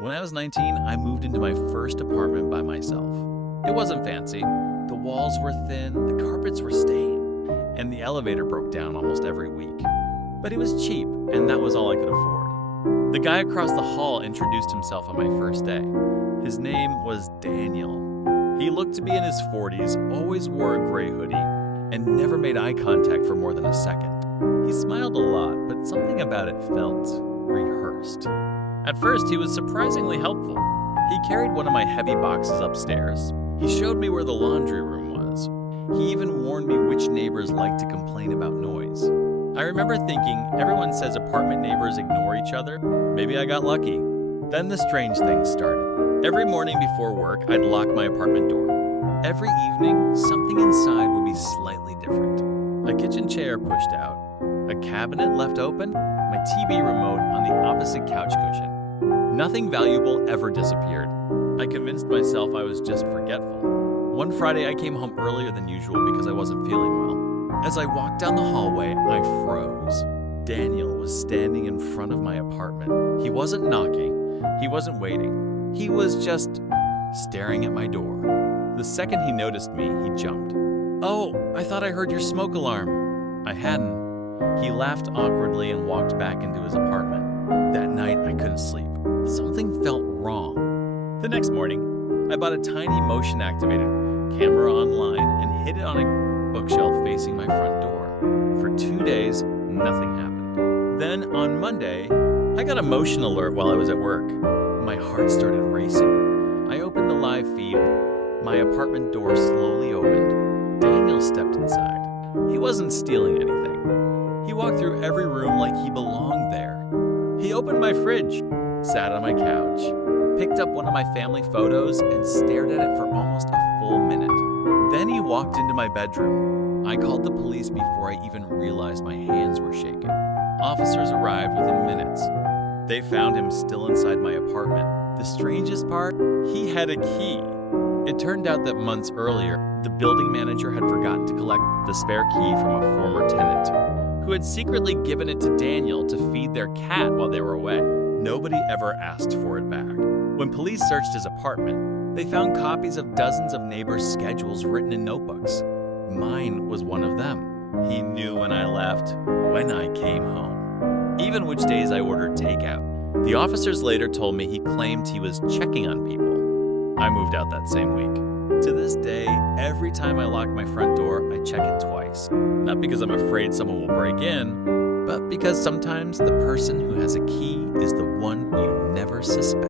When I was 19, I moved into my first apartment by myself. It wasn't fancy. The walls were thin, the carpets were stained, and the elevator broke down almost every week. But it was cheap, and that was all I could afford. The guy across the hall introduced himself on my first day. His name was Daniel. He looked to be in his 40s, always wore a gray hoodie, and never made eye contact for more than a second. He smiled a lot, but something about it felt rehearsed. At first, he was surprisingly helpful. He carried one of my heavy boxes upstairs. He showed me where the laundry room was. He even warned me which neighbors liked to complain about noise. I remember thinking, everyone says apartment neighbors ignore each other. Maybe I got lucky. Then the strange things started. Every morning before work, I'd lock my apartment door. Every evening, something inside would be slightly different. A kitchen chair pushed out, a cabinet left open, my TV remote on the opposite couch cushion. Nothing valuable ever disappeared. I convinced myself I was just forgetful. One Friday, I came home earlier than usual because I wasn't feeling well. As I walked down the hallway, I froze. Daniel was standing in front of my apartment. He wasn't knocking. He wasn't waiting. He was just staring at my door. The second he noticed me, he jumped. "Oh, I thought I heard your smoke alarm." I hadn't. He laughed awkwardly and walked back into his apartment. That night, I couldn't sleep. Something felt wrong. The next morning, I bought a tiny motion-activated camera online and hid it on a bookshelf facing my front door. For 2 days, nothing happened. Then, on Monday, I got a motion alert while I was at work. My heart started racing. I opened the live feed. My apartment door slowly opened. Daniel stepped inside. He wasn't stealing anything. He walked through every room like he belonged there. He opened my fridge, sat on my couch, picked up one of my family photos, and stared at it for almost a full minute. Then he walked into my bedroom. I called the police before I even realized my hands were shaking. Officers arrived within minutes. They found him still inside my apartment. The strangest part, he had a key. It turned out that months earlier, the building manager had forgotten to collect the spare key from a former tenant, who had secretly given it to Daniel to feed their cat while they were away. Nobody ever asked for it back. When police searched his apartment, they found copies of dozens of neighbors' schedules written in notebooks. Mine was one of them. He knew when I left, when I came home, even which days I ordered takeout. The officers later told me he claimed he was checking on people. I moved out that same week. To this day, every time I lock my front door, I check it twice. Not because I'm afraid someone will break in, but because sometimes the person who has a key is the one you never suspect.